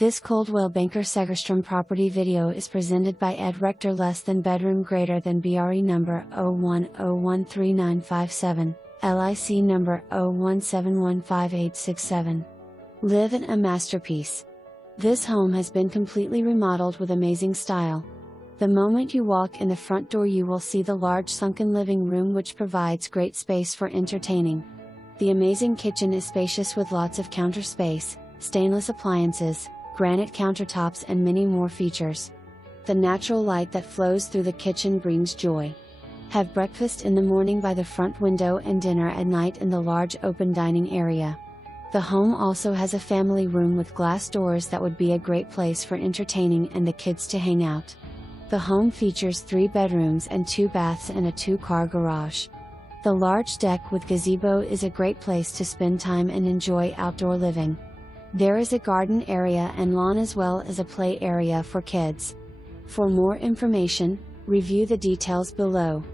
This Coldwell Banker Segerstrom property video is presented by Ed Rector less than bedroom greater than BRE number 01013957, LIC number 01715867. Live in a masterpiece. This home has been completely remodeled with amazing style. The moment you walk in the front door you will see the large sunken living room which provides great space for entertaining. The amazing kitchen is spacious with lots of counter space, stainless appliances, granite countertops and many more features. The natural light that flows through the kitchen brings joy. Have breakfast in the morning by the front window and dinner at night in the large open dining area. The home also has a family room with glass doors that would be a great place for entertaining and the kids to hang out. The home features 3 bedrooms and 2 baths and a 2-car garage. The large deck with gazebo is a great place to spend time and enjoy outdoor living. There is a garden area and lawn as well as a play area for kids. For more information, review the details below.